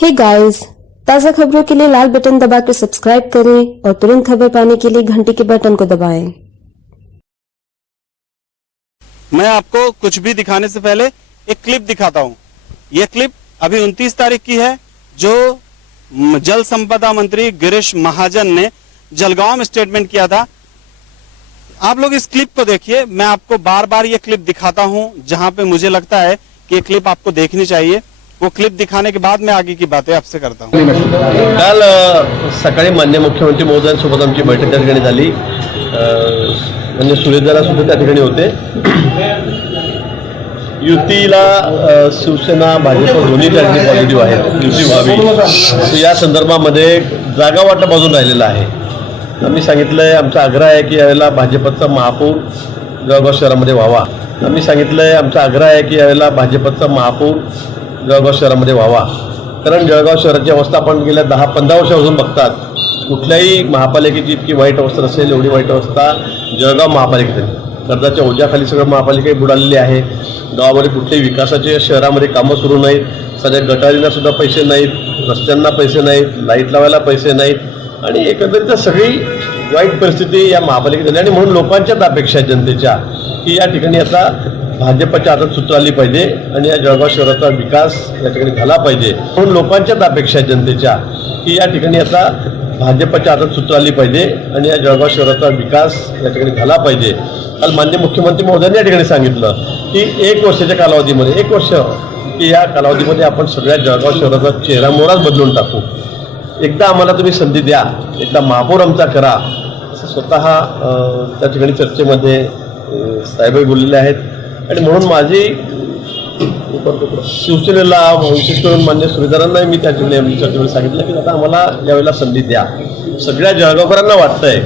Hey guys, ताज़ा खबरों के लिए लाल बटन दबाकर सब्सक्राइब करें और तुरंत खबर पाने के लिए घंटी के बटन को दबाएं। मैं आपको कुछ भी दिखाने से पहले एक क्लिप दिखाता हूं। यह क्लिप अभी 29 तारीख की है, जो जल संपदा मंत्री गिरीश महाजन ने जलगांव में स्टेटमेंट किया था। आप लोग इस क्लिप को देखिए। मैं आपको बार बार ये क्लिप दिखाता हूं जहां पे मुझे लगता है कि ये क्लिप आपको देखनी चाहिए। वो क्लिप दिखाने के बाद मैं आगे की बातें आपसे करता हूं। काल सकाळी मान्य मुख्यमंत्री महोदयांसोबत आमची बैठक त्या ठिकाणी झाली। म्हणजे सुरेशदादा सुद्धा त्या ठिकाणी होते। युतीला शिवसेना भाजप दोन्ही त्या ठिकाणी पॉझिटिव्ह आहेत, युती व्हावी या संदर्भामध्ये जागा वाटप अजून राहिलेला आहे। आम्ही सांगितलंय, आमचा आग्रह आहे की यावेळेला भाजपचा महापौर जळगाव शहरामध्ये व्हावा। आम्ही सांगितलंय, आमचा आग्रह आहे की यावेळेला भाजपचा महापौर जळगाव शहरामध्ये व्हावा। कारण जळगाव शहराची अवस्था आपण गेल्या 10-15 वर्षापासून बघतात। कुठल्याही महापालिकेची इतकी वाईट अवस्था नसेल एवढी वाईट अवस्था जळगाव महापालिकेची। कर्जाच्या ओझ्याखाली सगळं महापालिका बुडालेली आहे। गावामध्ये कुठल्याही विकासाचे शहरामध्ये कामं सुरू नाहीत। सध्या गटारींना सुद्धा पैसे नाहीत, रस्त्यांना पैसे नाहीत, लाईट लावायला पैसे नाहीत आणि एकंदरीत सगळी वाईट परिस्थिती या महापालिकेत झाली। आणि म्हणून लोकांच्याच अपेक्षा आहेत जनतेच्या की या ठिकाणी आता भाजपच्या हातात सूत्र आली पाहिजे आणि या जळगाव शहराचा विकास या ठिकाणी झाला पाहिजे। म्हणून लोकांच्याच अपेक्षा आहेत जनतेच्या की या ठिकाणी आता भाजपच्या हातात सूत्र आली पाहिजे आणि या जळगाव शहराचा विकास या ठिकाणी झाला पाहिजे। काल माननीय मुख्यमंत्री महोदयांनी या ठिकाणी सांगितलं की 1 वर्षाच्या कालावधीमध्ये 1 वर्ष की या कालावधीमध्ये आपण सगळ्या जळगाव शहराचा चेहरा मोहराच बदलून टाकू। एकदा आम्हाला तुम्ही संधी द्या, एकदा महापौर आमचा करा, असं स्वतः त्या ठिकाणी चर्चेमध्ये साहेबही बोललेले आहेत। आणि म्हणून माझी शिवसेनेला विशेष करून मान्य सुरेशदारांना मी त्या ठिकाणी चर्चेमध्ये सांगितलं की आता आम्हाला यावेळेला संधी द्या। सगळ्या जळगावकरांना वाटतंय,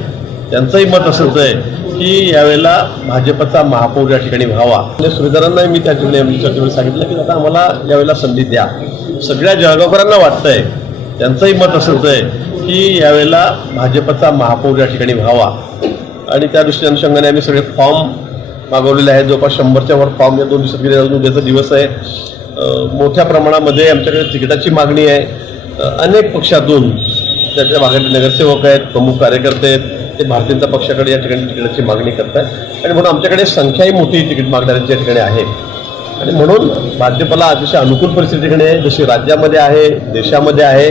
त्यांचंही मत असंच आहे की यावेळेला भाजपचा महापौर या ठिकाणी व्हावा। सुरेशदारांना मी त्या ठिकाणी चर्चेमध्ये सांगितलं की आता आम्हाला यावेळेला संधी द्या। सगळ्या जळगावकरांना वाटतंय, त्यांचंही मत असंच आहे की यावेळेला भाजपचा महापौर या ठिकाणी व्हावा। आणि त्या दृष्टीने अनुषंगाने आम्ही सगळे फॉर्म मागवलेले आहेत। जवळपास 100च्या वर फॉर्म या 2 दिवसात गेले। उद्याचा दिवस आहे। मोठ्या प्रमाणामध्ये आमच्याकडे तिकिटाची मागणी आहे। अनेक पक्षातून त्याच्या भागातील नगरसेवक आहेत, प्रमुख कार्यकर्ते आहेत, ते भारतीय जनता पक्षाकडे या ठिकाणी तिकिटाची मागणी करतात आणि म्हणून आमच्याकडे संख्याही मोठी तिकीट मागणाऱ्यांची या ठिकाणी आहे। आणि म्हणून भाजपला अतिशय अनुकूल परिस्थिती ठिकाणी आहे, जशी राज्यामध्ये आहे, देशामध्ये आहे,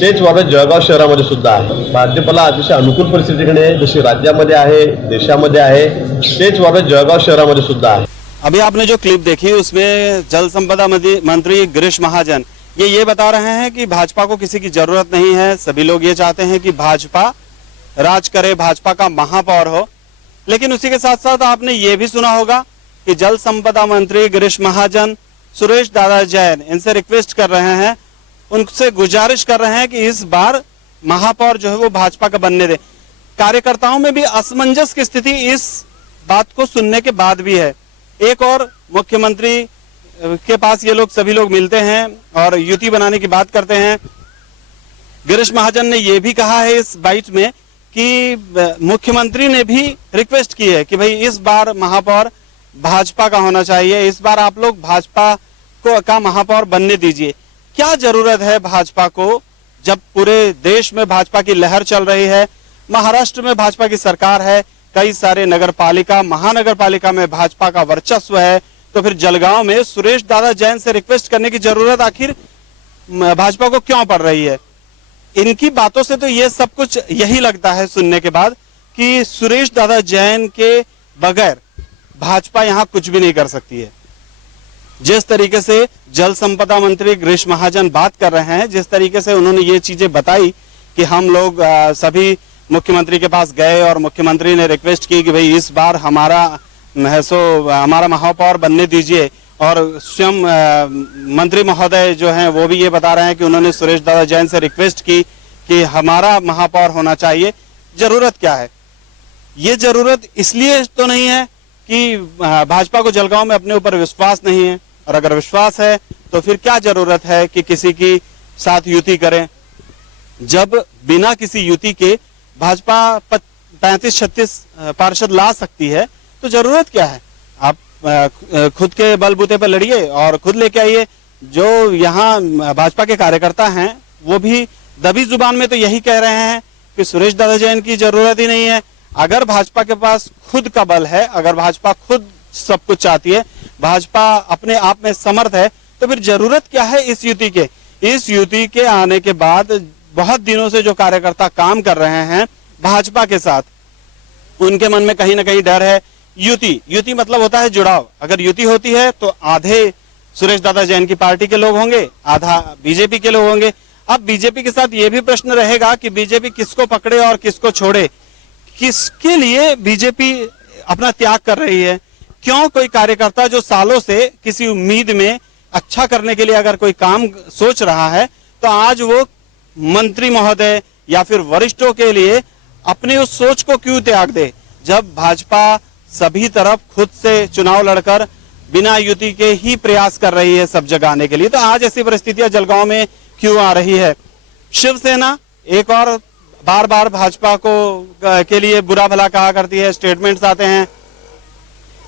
तेच वागत जळगाव शहरामध्ये सुद्धा आहे। भाजपला अतिशय अनुकूल परिस्थिती ठिकाणी आहे, जशी राज्यामध्ये आहे, देशामध्ये आहे, तेच वागत जळगाव शहरामध्ये सुद्धा आहे। अभी आपने जो क्लिप देखी उसमें जल संपदा मंत्री गिरीश महाजन ये बता रहे हैं कि भाजपा को किसी की जरूरत नहीं है। सभी लोग ये चाहते हैं कि भाजपा राज करे, भाजपा का महापौर हो। लेकिन उसी के साथ साथ आपने ये भी सुना होगा कि जल संपदा मंत्री गिरीश महाजन सुरेश दादा जैन इनसे रिक्वेस्ट कर रहे हैं, उनसे गुजारिश कर रहे हैं कि इस बार महापौर जो है वो भाजपा का बनने दे। कार्यकर्ताओं में भी असमंजस की स्थिति इस बात को सुनने के बाद भी है। एक और मुख्यमंत्री के पास ये लोग सभी लोग मिलते हैं और युति बनाने की बात करते हैं। गिरीश महाजन ने यह भी कहा है इस बाइट में कि मुख्यमंत्री ने भी रिक्वेस्ट की है कि भाई इस बार महापौर भाजपा का होना चाहिए, इस बार आप लोग भाजपा का महापौर बनने दीजिए। क्या जरूरत है भाजपा को, जब पूरे देश में भाजपा की लहर चल रही है, महाराष्ट्र में भाजपा की सरकार है, कई सारे नगरपालिका महानगरपालिका में भाजपा का वर्चस्व है, तो फिर जलगांव में सुरेश दादा जैन से रिक्वेस्ट करने की जरूरत आखिर भाजपा को क्यों पड़ रही है? इनकी बातों से तो ये सब कुछ यही लगता है सुनने के बाद कि सुरेश दादा जैन के बगैर भाजपा यहां कुछ भी नहीं कर सकती है। जिस तरीके से जल संपदा मंत्री गिरीश महाजन बात कर रहे हैं, जिस तरीके से उन्होंने ये चीजें बताई कि हम लोग सभी मुख्यमंत्री के पास गए और मुख्यमंत्री ने रिक्वेस्ट की कि भाई इस बार हमारा महापौर बनने दीजिए, और स्वयं मंत्री महोदय जो हैं वो भी ये बता रहे हैं कि उन्होंने सुरेश दादा जैन से रिक्वेस्ट की कि हमारा महापौर होना चाहिए। जरूरत क्या है? ये जरूरत इसलिए तो नहीं है कि भाजपा को जलगांव में अपने ऊपर विश्वास नहीं है, और अगर विश्वास है तो फिर क्या जरूरत है कि किसी की साथ युति करें, जब बिना किसी युति के भाजपा 35-36 पार्षद ला सकती है, तो जरूरत क्या है? आप खुद के बलबूते पर लड़िए और खुद लेके आइए जो यहाँ भाजपा के कार्यकर्ता हैं वो भी दबी जुबान में तो यही कह रहे हैं कि सुरेश दादा जैन की जरूरत ही नहीं है। अगर भाजपा के पास खुद का बल है, अगर भाजपा खुद सब कुछ चाहती है, भाजपा अपने आप में समर्थ है, तो फिर जरूरत क्या है इस युति के। इस युति के आने के बाद बहुत दिनों से जो कार्यकर्ता काम कर रहे हैं भाजपा के साथ, उनके मन में कहीं ना कहीं डर है। युति मतलब होता है जुड़ाव। अगर युति होती है तो आधे सुरेश दादा जैन की पार्टी के लोग होंगे, आधा बीजेपी के लोग होंगे। अब बीजेपी के साथ ये भी प्रश्न रहेगा कि बीजेपी किसको पकड़े और किसको छोड़े, किसके लिए बीजेपी अपना त्याग कर रही है। क्यों कोई कार्यकर्ता जो सालों से किसी उम्मीद में अच्छा करने के लिए अगर कोई काम सोच रहा है, तो आज वो मंत्री महोदय या फिर वरिष्ठों के लिए अपनी उस सोच को क्यों त्याग दे, जब भाजपा सभी तरफ खुद से चुनाव लड़कर बिना युति के ही प्रयास कर रही है सब जगह आने के लिए। तो आज ऐसी परिस्थितियां जलगांव में क्यों आ रही है। शिवसेना एक और बार बार भाजपा को के लिए बुरा भला कहा करती है, स्टेटमेंट्स आते हैं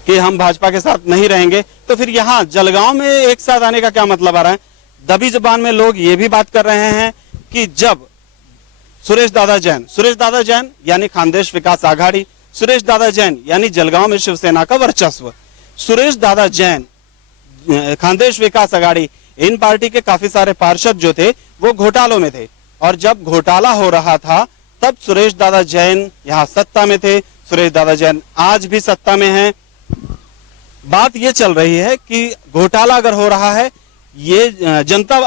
कि हम भाजपा के साथ नहीं रहेंगे। तो फिर यहाँ जलगांव में एक साथ आने का क्या मतलब आ रहा है। दबी जुबान में लोग ये भी बात कर रहे हैं कि जब सुरेश दादा जैन यानी खानदेश विकास आघाड़ी, सुरेश दादा जैन यानी जलगांव में शिवसेना का वर्चस्व, सुरेश दादा जैन खानदेश विकास आघाड़ी, इन पार्टी के काफी सारे पार्षद जो थे वो घोटालों में थे, और जब घोटाला हो रहा था तब सुरेश दादा जैन यहाँ सत्ता में थे। सुरेश दादा जैन आज भी सत्ता में हैं। बात ये चल रही है कि घोटाला अगर हो रहा है, ये जनता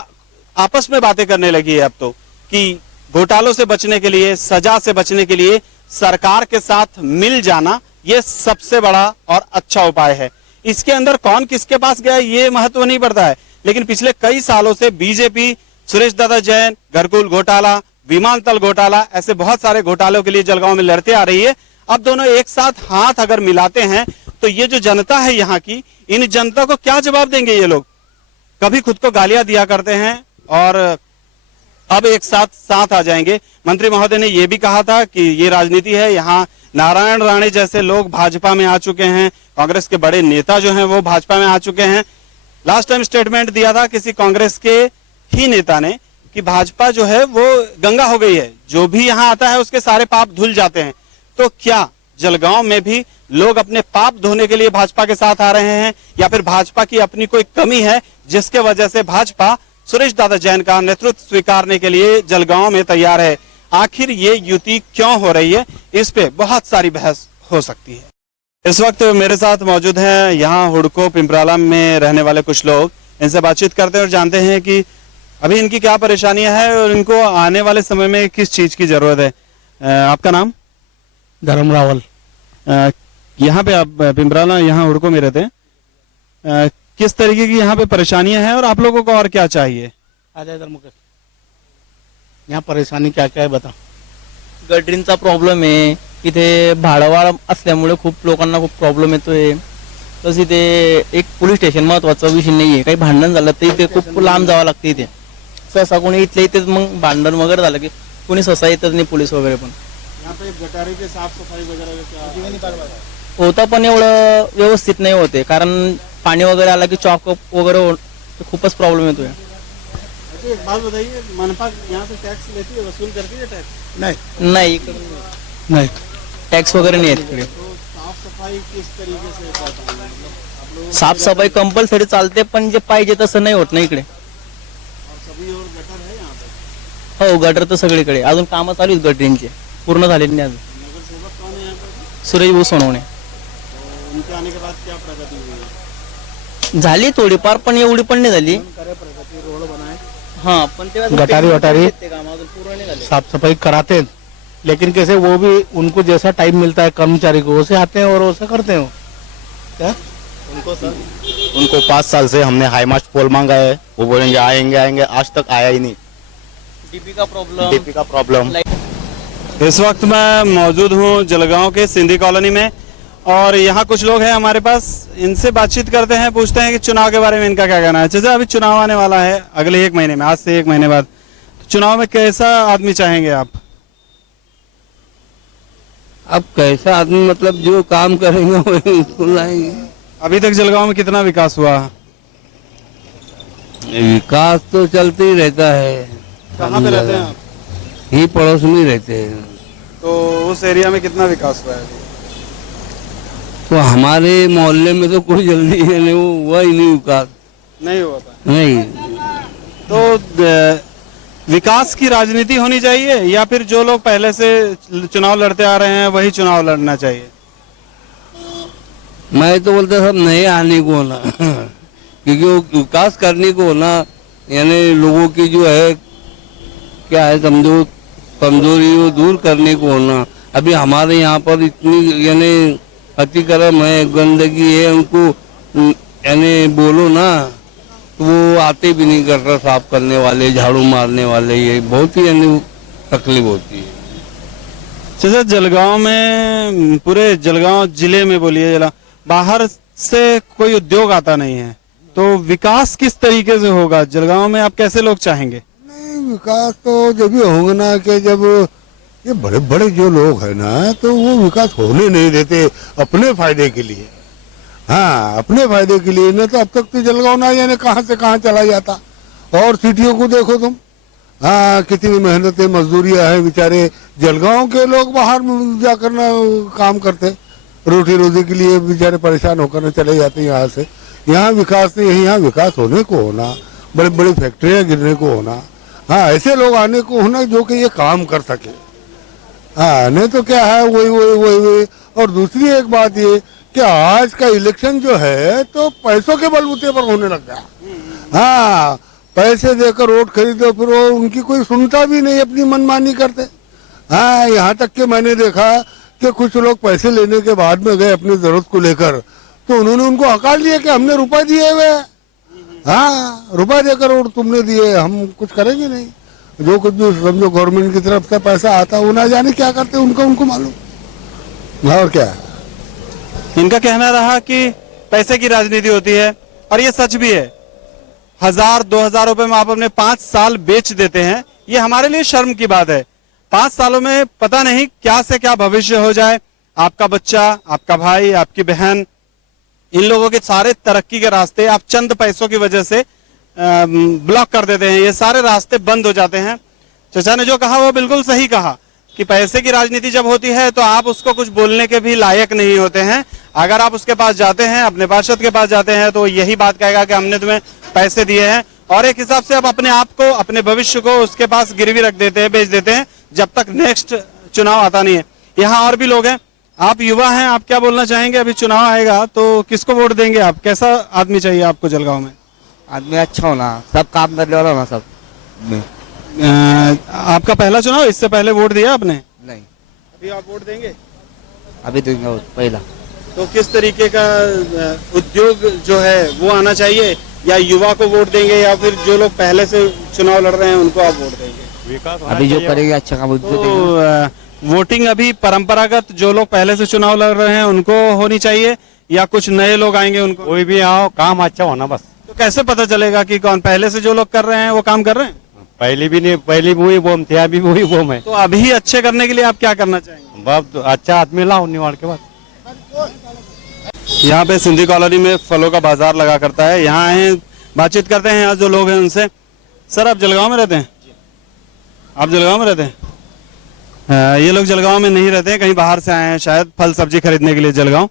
आपस में बातें करने लगी है अब तो, कि घोटालों से बचने के लिए, सजा से बचने के लिए सरकार के साथ मिल जाना ये सबसे बड़ा और अच्छा उपाय है। इसके अंदर कौन किसके पास गया ये महत्व नहीं पड़ता है, लेकिन पिछले कई सालों से बीजेपी सुरेश दादा जैन, घरकुल घोटाला, विमानतल घोटाला, ऐसे बहुत सारे घोटालों के लिए जलगांव में लड़ते आ रही है। अब दोनों एक साथ हाथ अगर मिलाते हैं तो ये जो जनता है यहाँ की, इन जनता को क्या जवाब देंगे ये लोग। कभी खुद को गालियां दिया करते हैं और अब एक साथ आ जाएंगे। मंत्री महोदय ने यह भी कहा था कि ये राजनीति है, यहाँ नारायण राणे जैसे लोग भाजपा में आ चुके हैं, कांग्रेस के बड़े नेता जो हैं वो भाजपा में आ चुके हैं। लास्ट टाइम स्टेटमेंट दिया था किसी कांग्रेस के ही नेता ने कि भाजपा जो है वो गंगा हो गई है, जो भी यहाँ आता है उसके सारे पाप धुल जाते हैं। तो क्या जलगांव में भी लोग अपने पाप धोने के लिए भाजपा के साथ आ रहे हैं, या फिर भाजपा की अपनी कोई कमी है जिसके वजह से भाजपा सुरेश दादा जैन का नेतृत्व स्वीकारने के लिए जलगांव में तैयार है। आखिर ये युति क्यों हो रही है, इस पे बहुत सारी बहस हो सकती है। इस वक्त मेरे साथ मौजूद हैं यहाँ हुड़को पिंपराला में रहने वाले कुछ लोग। इनसे बातचीत करते हैं और जानते हैं कि अभी इनकी क्या परेशानियां हैं और इनको आने वाले समय में किस चीज की जरूरत है। आपका नाम? धर्म रावल। यहाँ पे आप पिंपराला यहाँ हुड़को में रहते हैं, किस तरीके की यहाँ पे परेशानियां हैं और आप लोगों को और क्या चाहिए? अजय धर्मकर, यहाँ परेशानी क्या क्या आहे बता. गटरींचा प्रॉब्लेम आहे. इथे भाडवाढ असल्यामुळे खूप लोकांना खूप प्रॉब्लेम येतोय. तसे इथे एक पोलीस स्टेशन महत्वाचा विषय नाहीये. काही भांडण झालं तर इथे खूप लांब जावं लागते. इथे सहसा कोणी इथल्या इथेच मग भांडण वगैरे झालं की कोणी सहसा येतच नाही पोलीस वगैरे. पण यहाँ पे गटारी की साफ सफाई वगैरह होता पण एवढं व्यवस्थित नाही होते. कारण पाणी वगैरे आला की चॉकअप वगैरे खूपच प्रॉब्लेम येतोय. अच्छा एक बात बताइए, मनपा यहाँ से टैक्स लेती है, वसूल करती है टैक्स? नाही नाही टॅक्स वगैरे नाही आहेत इकडे. तो साफ सफाई किस तरीके से करता है? मतलब आप लोग साफसफाई कंपल्सरी चालते पण जे पाहिजे तसं नाही होत ना इकडे. और सभी और गटर है यहाँ पे? हो गटर तर सगळीकडे अजून कामं चालू आहेत गटरींचे, पूर्ण झालेली नाही अजून. नगर सेवक कौन है यहाँ पे? सुरेश भाऊ सोनवणे तो उनके आने के बाद क्या प्रगति हुई है? झाली थोडीफार पण एवढी पण नाही झाली. प्रगति रोड बनाए हाँ पण ते अजून गटारी वटारी ते काम अजून पूर्ण नाही झाले. साफ सफाई कराते हैं, लेकिन कैसे वो भी उनको जैसा टाइम मिलता है कर्मचारी को वैसे आते हैं और वैसा करते हैं. क्या उनको 5 साल से हमने हाई मास्ट पोल मांगा है, वो बोलेंगे आएंगे आएंगे, आज तक आया ही नहीं. डीपी का प्रॉब्लम, डीपी का प्रॉब्लम. इस वक्त मैं मौजूद हूँ जलगांव के सिंधी कॉलोनी में और यहाँ कुछ लोग हैं हमारे पास. इनसे बातचीत करते हैं, पूछते हैं कि चुनाव के बारे में इनका क्या कहना है. जैसे अभी चुनाव आने वाला है अगले 1 महीने में, आज से 1 महीने बाद. तो चुनाव में कैसा आदमी चाहेंगे आप? अब कैसा आदमी मतलब जो काम करेंगे वही उसको लाएंगे. अभी तक जलगांव में कितना विकास हुआ? विकास तो चलते ही रहता है। कहाँ पे रहते हैं आप? ही पड़ोस में ही रहते हैं। तो उस एरिया में कितना विकास हुआ है अभी? तो हमारे मोहल्ले में तो कोई जल्दी है नहीं, वो हुआ ही नहीं विकास। नहीं हुआ था। नहीं, तो विकास की राजनीति होनी चाहिए या फिर जो लोग पहले से चुनाव लड़ते आ रहे हैं वही चुनाव लड़ना चाहिए? मैं तो बोलता सब नए आने को होना क्योंकि वो विकास करने को होना, यानी लोगों की जो है क्या है कमजोरी वो दूर करने को होना। अभी हमारे यहाँ पर इतनी यानी अतिक्रम है, गंदगी है, उनको यानी बोलो ना तो वो आते भी नहीं कर साफ करने वाले, झाड़ू मारने वाले, ये बहुत ही यानी तकलीफ होती है। जैसे जलगांव में, पूरे जलगांव जिले में बोलिए, जला बाहर से कोई उद्योग आता नहीं है, तो विकास किस तरीके से होगा जलगांव में? आप कैसे लोग चाहेंगे? नहीं, विकास तो जब भी होंगे ना कि जब ये बड़े बड़े जो लोग हैं ना तो वो विकास होने नहीं देते अपने फायदे के लिए। हाँ, अपने फायदे के लिए। नहीं तो अब तक तो जलगांव ना जाने कहाँ से कहाँ चला जाता। और सिटियों को देखो तुम, हाँ कितनी मेहनतें मजदूरियां हैं, बेचारे जलगांव के लोग बाहर जाकर ना काम करते, रोटी रोजी के लिए बेचारे परेशान होकर चले जाते यहाँ से। यहाँ विकास नहीं है, यहाँ विकास होने को होना, बड़े बड़ी फैक्ट्रियां गिरने को होना, हाँ ऐसे लोग आने को होना जो कि ये काम कर सके। हाँ, नहीं तो क्या है वही वही वही वही। और दूसरी एक बात ये कि आज का इलेक्शन जो है तो पैसों के बलबूते पर होने लग गया। हाँ, पैसे देकर वोट खरीदो, फिर वो उनकी कोई सुनता भी नहीं, अपनी मनमानी करते। हाँ, यहाँ तक कि मैंने देखा कि कुछ लोग पैसे लेने के बाद में गए अपनी जरूरत को लेकर, तो उन्होंने उनको हकार लिया कि हमने रुपए दिए हुए। हाँ, रुपए देकर वोट तुमने दिए, हम कुछ करेंगे नहीं। जो कुछ भी समझो गवर्नमेंट की तरफ से पैसा आता वो ना जाने क्या करते उनको मालूम। और क्या, इनका कहना रहा कि पैसे की राजनीति होती है, और ये सच भी है। 1000-2000 रुपए में आप अपने 5 साल बेच देते हैं, ये हमारे लिए शर्म की बात है। 5 सालों में पता नहीं क्या से क्या भविष्य हो जाए। आपका बच्चा, आपका भाई, आपकी बहन, इन लोगों के सारे तरक्की के रास्ते आप चंद पैसों की वजह से ब्लॉक कर देते हैं। ये सारे रास्ते बंद हो जाते हैं। चाचा ने जो कहा वो बिल्कुल सही कहा कि पैसे की राजनीति जब होती है तो आप उसको कुछ बोलने के भी लायक नहीं होते हैं। अगर आप उसके पास जाते हैं, अपने पार्षद के पास जाते हैं, तो यही बात कहेगा कि हमने तुम्हें पैसे दिए हैं, और एक हिसाब से आप अपने आप को, अपने भविष्य को उसके पास गिरवी रख देते हैं, बेच देते हैं, जब तक नेक्स्ट चुनाव आता नहीं है। यहाँ और भी लोग हैं, आप युवा हैं, आप क्या बोलना चाहेंगे? अभी चुनाव आएगा तो किसको वोट देंगे आप? कैसा आदमी चाहिए आपको जलगांव में? आदमी अच्छा होना, सब काम करने वाला होना, सब। आपका पहला चुनाव, इससे पहले वोट दिया आपने? नहीं, अभी आप वोट देंगे? अभी देंगे पहला। तो किस तरीके का उद्योग जो है वो आना चाहिए, या युवा को वोट देंगे, या फिर जो लोग पहले से चुनाव लड़ रहे हैं उनको आप वोट देंगे? विकास अभी जो करेंगे अच्छा काम तो वोटिंग अभी परंपरागत जो लोग पहले से चुनाव लड़ रहे हैं उनको होनी चाहिए, या कुछ नए लोग आएंगे उनको? कोई भी आओ, काम अच्छा होना बस। तो कैसे पता चलेगा कि कौन पहले से जो लोग कर रहे हैं वो काम कर रहे हैं? पहले भी नहीं, पहले भी वही बोम थे, अभी भी वही बोम है। तो अभी अच्छे करने के लिए आप क्या करना चाहेंगे? बहुत अच्छा आदमी लाओ निवाड़ के बाद। यहाँ पे सिंधी कॉलोनी में फलों का बाजार लगा करता है। यहाँ आए, बातचीत करते हैं यहाँ जो लोग हैं उनसे। सर, आप जलगांव में रहते हैं? आप जलगांव में रहते हैं? ये लोग जलगांव में नहीं रहते हैं, कहीं बाहर से आए हैं शायद फल सब्जी खरीदने के लिए जलगांव।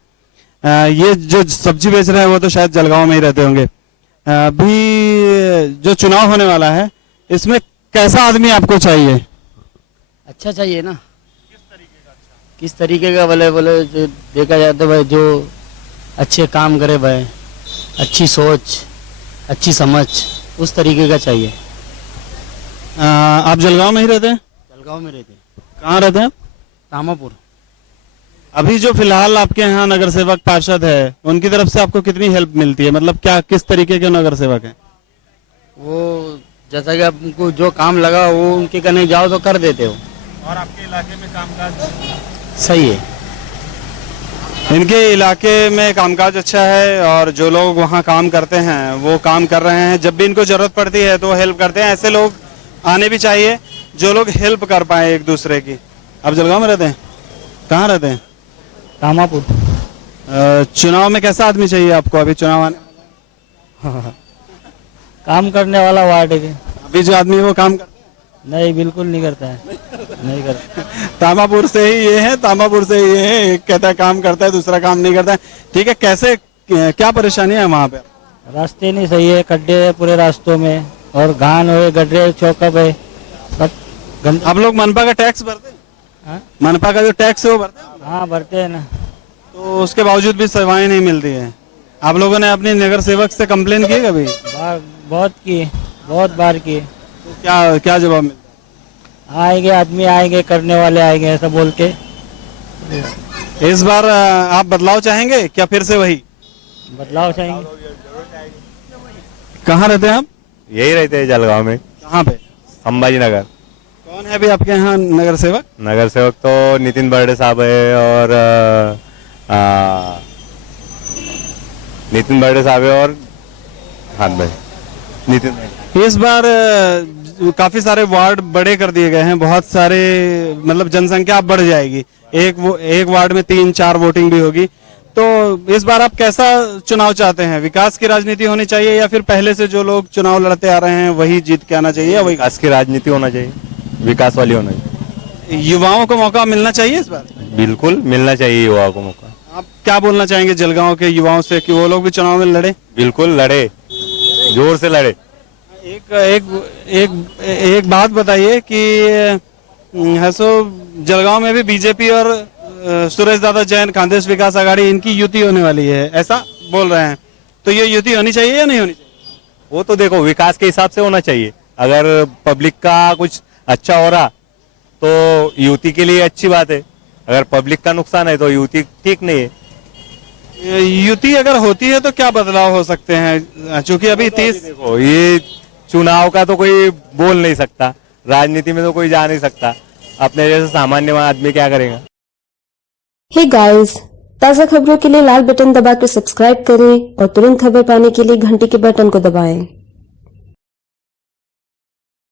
ये जो सब्जी बेच रहे हैं वो तो शायद जलगांव में ही रहते होंगे। अभी जो चुनाव होने वाला है इसमें कैसा आदमी आपको चाहिए? अच्छा चाहिए ना। किस तरीके का? बोले जो देखा जाए तो भाई जो अच्छे काम करे भाई, अच्छी सोच, अच्छी समझ, उस तरीके का चाहिए। आप जलगांव में ही रहते हैं? जलगांव में रहते हैं। कहाँ रहते हैं? तामापुर। अभी जो फिलहाल आपके यहाँ नगर सेवक पार्षद है उनकी तरफ से आपको कितनी हेल्प मिलती है? मतलब क्या, किस तरीके के नगर सेवक हैं वो? जैसा कि आपको जो काम लगा वो उनके करने जाओ तो कर देते हो। और आपके इलाके में कामकाज सही है। इनके इलाके में कामकाज अच्छा है, और जो लोग वहाँ काम करते हैं वो काम कर रहे हैं। जब भी इनको जरूरत पड़ती है तो हेल्प करते हैं। ऐसे लोग आने भी चाहिए जो लोग हेल्प कर पाए एक दूसरे की। आप जलगांव में रहते हैं? कहाँ रहते हैं? तामापुर। चुनाव में कैसा आदमी चाहिए आपको? अभी चुनाव आने काम करने वाला वार्ड है। अभी जो आदमी है वो काम करता नहीं, बिल्कुल नहीं करता है, नहीं करता। है। तामापुर से ही ये है, तामापुर से ही ये है, एक कहता है काम करता है, दूसरा काम नहीं करता है। ठीक है, कैसे क्या परेशानी है वहाँ पे? रास्ते नहीं सही है, खड्डे है पूरे रास्तों में, और घान हुए, गड्ढे, चौकअप है, सब गंद। आप लोग मनपा का टैक्स भरते हैं? हाँ? मनपा का जो टैक्स है वो भरते हैं? हाँ, भरते हैं ना। तो उसके बावजूद भी सेवाएं नहीं मिलती है। आप लोगों ने अपनी नगर सेवक से कंप्लेन की कभी? बहुत की, बहुत बार की। तो क्या क्या जवाब मिलता आएंगे, आदमी आएंगे, करने वाले आएंगे, ऐसा बोल के। है? इस बार आप बदलाव चाहेंगे क्या, फिर से वही? बदलाव चाहिए। कहाँ रहते हैं आप? यही रहते हैं जलगांव में। कहाँ पे? संभाजी नगर। कौन है अभी आपके यहाँ नगर सेवक? नगर सेवक तो नितिन बर्डे साहब है, और नितिन बर्डे साहब है, और हाथ भाई नितिन बर्डे। इस बार काफी सारे वार्ड बड़े कर दिए गए हैं, बहुत सारे, मतलब जनसंख्या अब बढ़ जाएगी। एक वार्ड में 3-4 वोटिंग भी होगी। तो इस बार आप कैसा चुनाव चाहते हैं? विकास की राजनीति होनी चाहिए या फिर पहले से जो लोग चुनाव लड़ते आ रहे हैं वही जीत के आना चाहिए, या वही? विकास की राजनीति होना चाहिए, विकास वाली होना चाहिए। युवाओं को मौका मिलना चाहिए इस बार? बिल्कुल मिलना चाहिए युवाओं को मौका। आप क्या बोलना चाहेंगे जलगांव के युवाओं से कि वो लोग भी चुनाव में लड़े? बिल्कुल लड़े, जोर से लड़े। एक बात बताइए कि है सो जलगांव में भी बीजेपी और सुरेश दादा जैन, खानदेश विकास आघाड़ी, इनकी युति होने वाली है, ऐसा बोल रहे हैं। तो ये युति होनी चाहिए या नहीं होनी चाहिए? वो तो देखो विकास के हिसाब से होना चाहिए। अगर पब्लिक का कुछ अच्छा हो रहा तो युति के लिए अच्छी बात है, अगर पब्लिक का नुकसान है तो युति ठीक नहीं है। युति अगर होती है तो क्या बदलाव हो सकते हैं? चूंकि अभी 30 देखो ये चुनाव का तो कोई बोल नहीं सकता, राजनीति में तो कोई जा नहीं सकता, अपने जैसे सामान्य आदमी क्या करेगा। हे गाइस, ताज़ा खबरों के लिए लाल बटन दबाकर सब्सक्राइब करें और तुरंत खबर पाने के लिए घंटी के बटन को दबाएं।